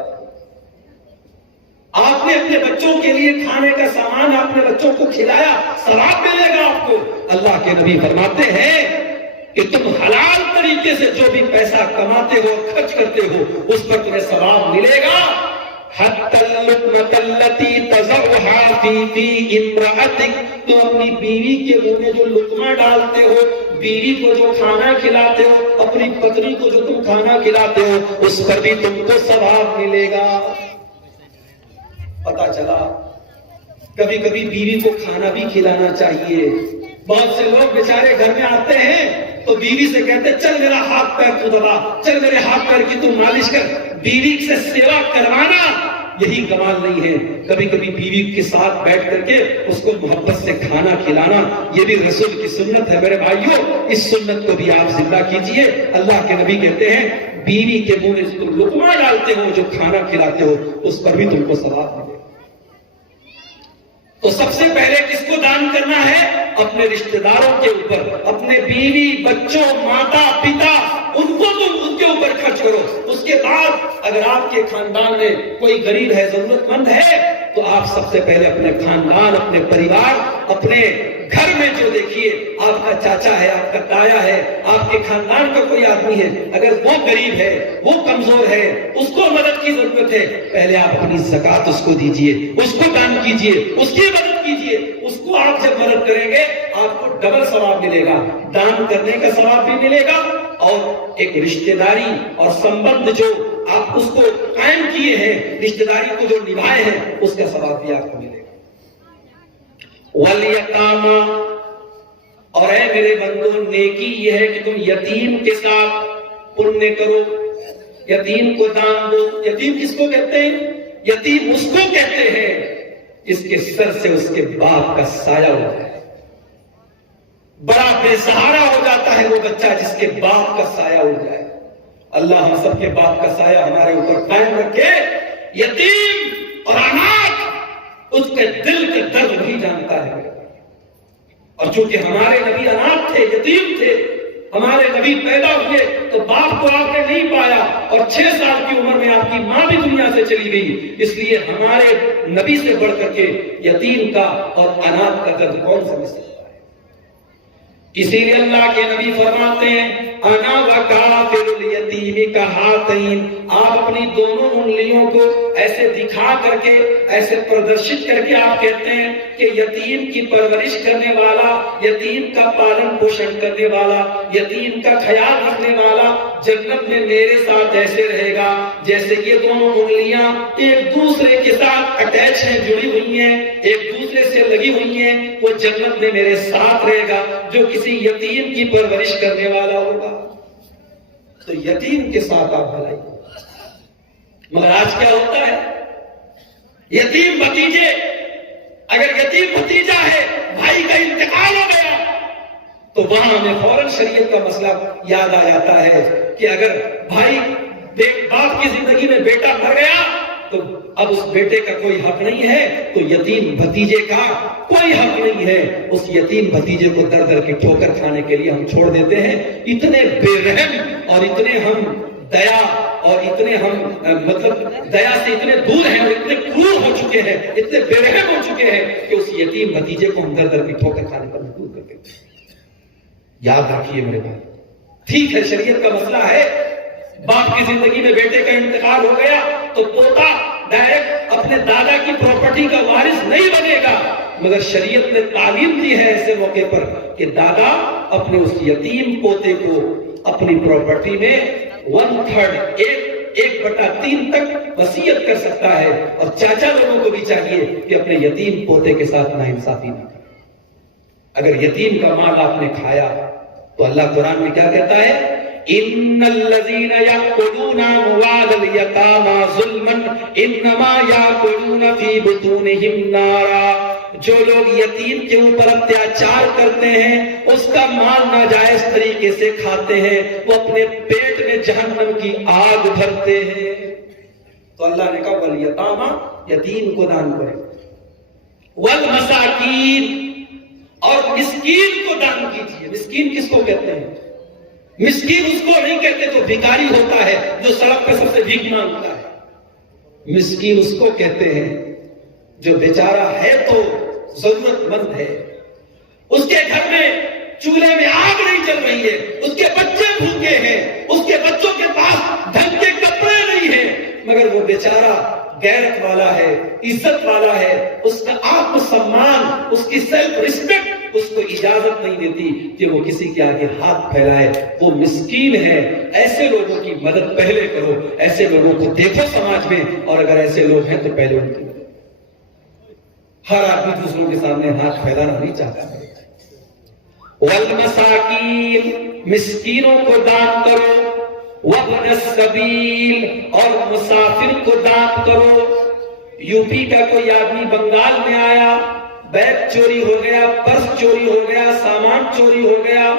آپ نے اپنے بچوں کے لیے کھانے کا سامان اپنے بچوں کو کھلایا، ثواب ملے گا آپ کو۔ اللہ کے نبی فرماتے ہیں کہ تم حلال طریقے سے جو بھی پیسہ کماتے ہو، خرچ کرتے ہو، اس پر تمہیں ثواب ملے گا۔ حتی اللقمة التي تضعها في امرأتك، تو اپنی بیوی کے منہ میں جو لقمہ ڈالتے ہو، بیوی کو جو کھانا کھلاتے ہو، اپنی پتنی کو جو تم کھانا کھلاتے ہو، اس پر بھی تم کو ثواب ملے گا۔ پتا چلا کبھی کبھی بیوی کو کھانا بھی کھلانا چاہیے۔ بہت سے لوگ بیچارے گھر میں آتے ہیں تو بیوی سے کہتے چل میرا ہاتھ پیر تو دبا، چل میرے ہاتھ پیر کی تو مالش کر۔ بیوی سے سیوا کروانا یہی کمال نہیں ہے، کبھی کبھی بیوی کے ساتھ بیٹھ کر کے اس کو محبت سے کھانا کھلانا، یہ بھی رسول کی سنت ہے میرے بھائیوں۔ اس سنت کو بھی آپ زندہ کیجئے۔ اللہ کے نبی کہتے ہیں بیوی کے منہ میں تم لقمہ ڈالتے ہو، جو کھانا کھلاتے ہو، اس پر بھی تم کو ثواب ملے۔ تو سب سے پہلے کس کو دان کرنا ہے؟ اپنے رشتہ داروں کے اوپر، اپنے بیوی بچوں ماتا پتا ان کو تم ان کے اوپر خرچ کرو. اس کے بعد اگر آپ کے خاندان میں کوئی غریب ہے، ضرورت مند ہے، تو آپ سب سے پہلے اپنے خاندان، اپنے پریوار، اپنے گھر میں جو دیکھیے آپ کا چاچا ہے، آپ کا تایا ہے، آپ کے خاندان کا کوئی آدمی ہے، اگر وہ غریب ہے، وہ کمزور ہے، اس کو مدد کی ضرورت ہے، پہلے آپ اپنی زکات اس کو دیجئے، اس کو دان کیجئے، اس کی مدد کیجئے. اس کو آپ جب مدد کریں گے آپ کو ڈبل ثواب ملے گا، دان کرنے کا ثواب بھی ملے گا، اور ایک رشتہ داری اور سمبند جو آپ اس کو قائم کیے ہیں، رشتہ داری کو جو نبھائے ہیں، اس کا ثواب بھی آپ کو ملے گا. والیتاما، اور اے میرے بندو نیکی یہ ہے کہ تم یتیم کے ساتھ پنیہ کرو، یتیم کو دان دو. یتیم کس کو کہتے ہیں؟ یتیم اس کو کہتے ہیں جس کے سر سے اس کے باپ کا سایہ ہو جائے. بڑا بے سہارا ہو جاتا ہے وہ بچہ جس کے باپ کا سایہ اڑ جائے. اللہ ہم سب کے باپ کا سایہ ہمارے اوپر قائم رکھے. یتیم اور اناتھ، اس کے دل کے درد نہیں جانتا ہے. اور چونکہ ہمارے نبی اناتھ تھے، یتیم تھے، ہمارے نبی پیدا ہوئے تو باپ کو آپ نے نہیں پایا، اور 6 سال کی عمر میں آپ کی ماں بھی دنیا سے چلی گئی. اس لیے ہمارے نبی سے بڑھ کر کے یتیم کا اور اناتھ کا درد کون سمجھ سکتا ہے؟ اسی لیے اللہ کے نبی فرماتے ہیں انا وکافل الیتیم کہاتین. آپ اپنی دونوں انگلیوں کو ایسے دکھا کر کے، ایسے پردرشت کر کے آپ کہتے ہیں کہ یتیم کی پرورش کرنے والا، یتیم کا پالن پوشن کرنے والا، یتیم کا خیال رکھنے والا جنت میں میرے ساتھ ایسے رہے گا جیسے یہ دونوں انگلیاں ایک دوسرے کے ساتھ اٹیچ ہیں، جڑی ہوئی ہیں، ایک دوسرے سے لگی ہوئی ہیں. وہ جنت میں میرے ساتھ رہے گا جو کسی یتیم کی پرورش کرنے والا ہوگا. تو یتیم کے ساتھ آپ بھلائی. مگر آج کیا ہوتا ہے؟ یتیم بھتیجے، اگر یتیم بھتیجا ہے، بھائی کا انتقال ہو گیا تو وہاں ہمیں فوراً شریعت کا مسئلہ یاد آ جاتا ہے کہ اگر بھائی باپ کی زندگی میں بیٹا مر گیا تو اب اس بیٹے کا کوئی حق نہیں ہے، تو یتیم بھتیجے کا کوئی حق نہیں ہے. اس یتیم بھتیجے کو در در کی ٹھوکر کھانے کے لیے ہم چھوڑ دیتے ہیں. اتنے بے رحم اور اتنے ہم دیا اور اتنے ہم مطلب دیا سے اتنے دور ہیں اور اتنے کرور ہو چکے ہیں، اتنے بے رحم ہو چکے ہیں کہ اس یتیم بھتیجے کو ہم در در کی ٹھوکر کھانے پر مجبور کر دیتے ہیں. یاد رکھیے میرے بھائی، ٹھیک ہے شریعت کا مسئلہ ہے، باپ کی زندگی میں بیٹے کا انتقال ہو گیا تو پوتا ڈائریکٹ اپنے دادا کی پراپرٹی کا وارث نہیں بنے گا، مگر شریعت نے تعلیم دی ہے ایسے موقع پر کہ دادا اپنے اس یتیم پوتے کو اپنی پراپرٹی میں 1/3 1/3 تک وصیت کر سکتا ہے. اور چاچا لوگوں کو بھی چاہیے کہ اپنے یتیم پوتے کے ساتھ ناانصافی نہ کریں. اگر یتیم کا مال آپ نے کھایا تو اللہ قرآن میں کیا کہتا ہے؟ ان الذين ياكلون اموال اليتامى ظلما انما ياكلون في بطونهم نارا. جو لوگ یتیم کے اوپر اتیاچار کرتے ہیں، اس کا مال ناجائز طریقے سے کھاتے ہیں، وہ اپنے پیٹ میں جہنم کی آگ بھرتے ہیں. تو اللہ نے کہا والیتاما، یتیم کو دان کریں، والمساکین، اور مسکین کو دان کیجیے. مسکین کس کو کہتے ہیں؟ مسکین اس کو نہیں کہتے جو بھکاری ہوتا ہے، جو سڑک پہ سب سے بھیک مانگتا ہے. مسکین اس کو کہتے ہیں جو بیچارہ ہے تو ضرورت مند ہے، اس کے گھر میں چولہے میں آگ نہیں چل رہی ہے، اس کے بچے بھوکے ہیں، اس کے بچوں کے پاس ڈھنگ کے کپڑے نہیں ہیں، مگر وہ بیچارہ غیرت والا ہے، عزت والا ہے، اس کا آتم سمان، اس کی سیلف ریسپیکٹ اس کو اجازت نہیں دیتی کہ وہ کسی کے آگے ہاتھ پھیلائے. وہ مسکین ہے. ایسے لوگوں کی مدد پہلے کرو، ایسے لوگوں کو دیکھو سماج میں، اور اگر ایسے لوگ ہیں تو پہلے ان کی مدد. ہر آدمی دوسروں کے سامنے ہاتھ پھیلانا نہیں چاہتا ہے. والمساکین، مسکینوں کو دان کرو، وابن السبیل، اور مسافر کو دان کرو. یو پی کا کوئی آدمی بنگال میں آیا، بیگ چوری ہو گیا، پرس چوری ہو گیا، سامان چوری ہو گیا،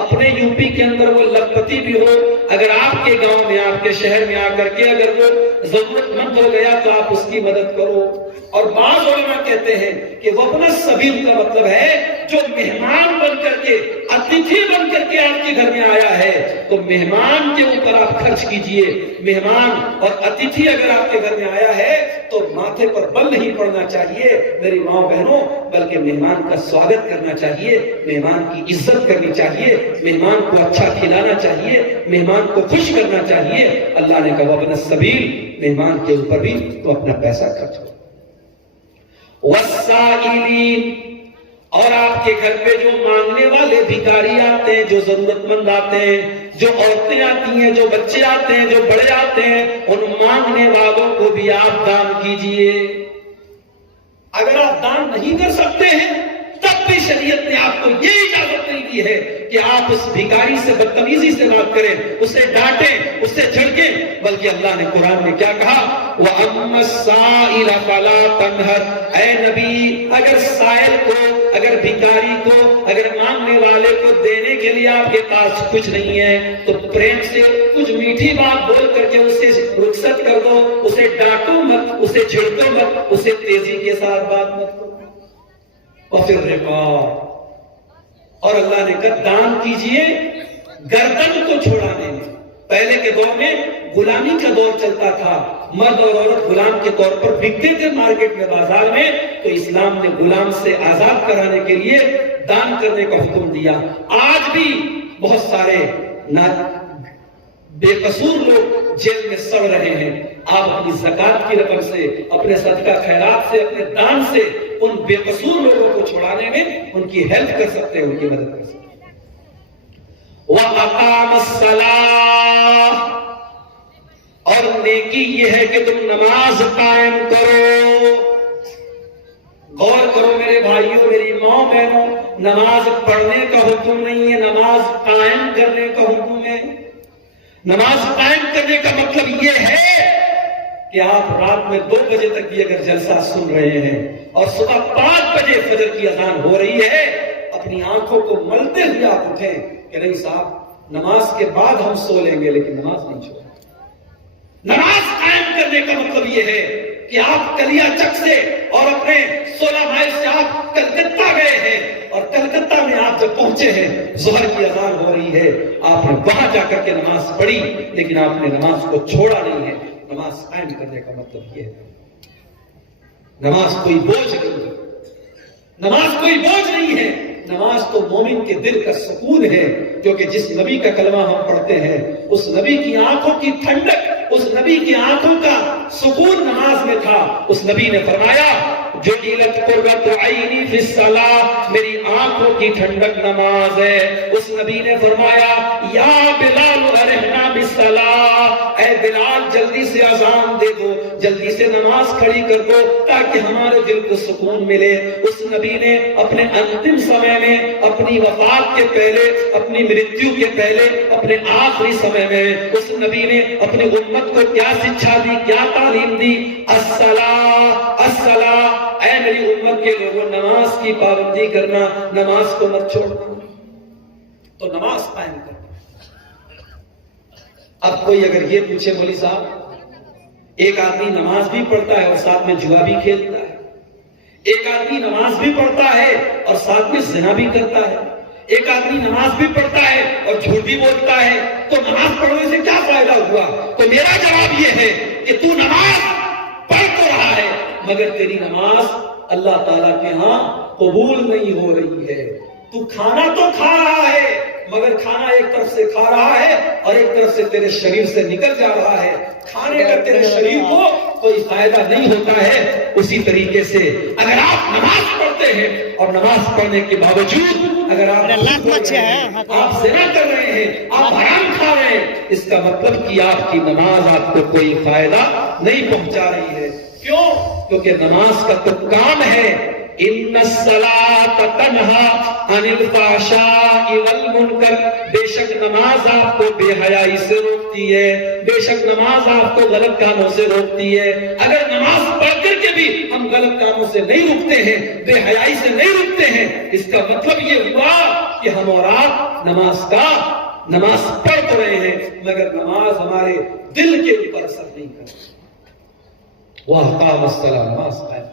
اپنے یو پی کے اندر وہ لکھپتی بھی ہو، اگر آپ کے گاؤں میں، آپ کے شہر میں آ کر کے اگر وہ ضرورت مند ہو گیا تو آپ اس کی مدد کرو. اور بعض علماء کہتے ہیں کہ وابن السبیل کا مطلب ہے جو مہمان بن کر کے اتیتھی بن کر کے آپ کے گھر میں آیا ہے تو مہمان کے اوپر آپ خرچ کیجئے. مہمان اور اتیتھی اگر آپ کے گھر میں آیا ہے تو ماتھے پر بل نہیں پڑنا چاہیے میری ماں بہنوں، بلکہ مہمان کا سواگت کرنا چاہیے، مہمان کی عزت کرنی چاہیے، مہمان کو اچھا کھلانا چاہیے، مہمان کو خوش کرنا چاہیے. اللہ نے کہا وابن السبیل، مہمان کے اوپر بھی تو اپنا پیسہ خرچ کرو. والسائلین، اور آپ کے گھر پہ جو مانگنے والے بھکاری آتے ہیں، جو ضرورت مند آتے ہیں، جو عورتیں آتی ہیں، جو بچے آتے ہیں، جو بڑے آتے ہیں، ان مانگنے والوں کو بھی آپ دان کیجئے. اگر آپ دان نہیں کر سکتے ہیں تب بھی شریعت نے آپ کو یہ اجازت نہیں دی ہے کہ آپ اس بھکاری سے بدتمیزی سے بات کریں، اسے ڈانٹیں، اسے جھڑکیں، بلکہ اللہ نے قرآن میں کیا کہا؟ وَأَمَّا السَّائِلَ فَلَا تَنْهَرْ، اے نبی اگر سائل کو، اگر بھکاری کو، اگر مانگنے والے کو دینے کے لیے آپ کے پاس کچھ نہیں ہے تو پریم سے کچھ میٹھی بات بول کر کے اسے رخصت کر دو، اسے ڈانٹو مت، اسے جھڑکو مت، اسے تیزی کے ساتھ بات مت کرو. وَفِي الرِّقَابِ، اور اللہ نے کہا دان کیجئے گردن کو چھوڑانے میں. پہلے کے دور میں غلامی کا دور چلتا تھا، مرد اور عورت غلام کے طور پر بکتے تھے مارکیٹ میں، بازار میں، تو اسلام نے غلام سے آزاد کرانے کے لیے دان کرنے کا حکم دیا. آج بھی بہت سارے بے قصور لوگ جیل میں سڑ رہے ہیں. آپ اپنی زکات کی رقم سے، اپنے صدقہ خیرات سے، اپنے دان سے ان بے قصور لوگوں کو چھڑانے میں ان کی ہیلپ کر سکتے ہیں، ان کی مدد کر سکتے ہیں. وَأَقَامَ الصَّلَاةَ، اور نیکی یہ ہے کہ تم نماز قائم کرو. غور کرو میرے بھائیوں، میری ماں بہنوں، نماز پڑھنے کا حکم نہیں ہے، نماز قائم کرنے کا حکم ہے. نماز قائم کرنے کا مطلب یہ ہے کہ آپ رات میں 2 بجے تک بھی اگر جلسہ سن رہے ہیں اور صبح 5 بجے فجر کی اذان ہو رہی ہے، اپنی آنکھوں کو ملتے ہوئے آپ اٹھیں کہ نہیں صاحب نماز کے بعد ہم سو لیں گے لیکن نماز نہیں چھوڑیں. نماز قائم کرنے کا مطلب یہ ہے کہ آپ کلیا چک سے اور اپنے 16 مائل سے آپ کلکتہ گئے ہیں، اور کلکتہ میں آپ جب پہنچے ہیں ظہر کی اذان ہو رہی ہے، آپ نے وہاں جا کر کے نماز پڑھی لیکن آپ نے نماز کو چھوڑا نہیں ہے. نماز قائم کرنے کا مطلب یہ ہے. نماز کوئی بوجھ نہیں ہے، نماز کوئی بوجھ نہیں ہے. نماز تو مومن کے دل کا سکون ہے، کیونکہ جس نبی کا کلمہ ہم پڑھتے ہیں اس نبی کی آنکھوں کی ٹھنڈک، اس نبی کی آنکھوں کا سکون نماز میں تھا. اس نبی نے فرمایا جعلت قرۃ عینی فی الصلاۃ، میری آنکھوں کی ٹھنڈک نماز ہے. اس نبی نے فرمایا یا بلال ارحنا بالصلاۃ، اے بلال جلدی سے اذان دے دو، جلدی سے نماز کھڑی کر دو تاکہ ہمارے دل کو سکون ملے. اس نبی نے اپنے انتم سمے میں، اپنی وفات کے پہلے، اپنی مرتیو کے پہلے، اپنے آخری سمے میں اس نبی نے اپنی امت کو کیا شکشا دی، کیا تعلیم دی؟ الصلاۃ الصلاۃ، اے میری امت کے لوگوں نماز کی پابندی کرنا، نماز کو مت چھوڑنا. تو نماز قائم کرنا. اب کوئی اگر یہ پوچھے مولوی صاحب ایک آدمی نماز بھی پڑھتا ہے اور ساتھ میں جوا بھی کھیلتا ہے، ایک آدمی نماز بھی پڑھتا ہے اور ساتھ میں زنا بھی کرتا ہے، ایک آدمی نماز بھی پڑھتا ہے اور جھوٹ بھی بولتا ہے، تو نماز پڑھنے سے کیا فائدہ ہوا؟ تو میرا جواب یہ ہے کہ تو نماز پڑھ تو رہا ہے مگر تیری نماز اللہ تعالیٰ کے ہاں قبول نہیں ہو رہی ہے. تو کھانا تو کھا رہا ہے مگر کھانا ایک طرف سے کھا رہا ہے اور ایک طرف سے تیرے شریر سے نکل جا رہا ہے. کھانے کا تیرے شریر کو کوئی فائدہ نہیں ہوتا ہے. اسی طریقے سے اگر آپ نماز پڑھتے ہیں اور نماز پڑھنے کے باوجود اگر آپ زنا کر رہے ہیں، آپ حرام کھا رہے ہیں، اس کا مطلب کہ آپ کی نماز آپ کو کوئی فائدہ نہیں پہنچا رہی ہے. کیوں؟ کیونکہ نماز کا تو کام ہے ان الصلاۃ تنہی عن الفحشاء والمنکر، بے شک نماز آپ کو بے حیائی سے روکتی ہے، بے شک نماز آپ کو غلط کاموں سے روکتی ہے. اگر نماز پڑھ کر کے بھی ہم غلط کاموں سے نہیں رکتے ہیں، بے حیائی سے نہیں رکتے ہیں، اس کا مطلب یہ ہوا کہ ہم اور آپ نماز پڑھ تو رہے ہیں مگر نماز ہمارے دل کے اوپر اثر نہیں کرتی. وَأَقَامَ الصَّلَاةَ، نماز قائم.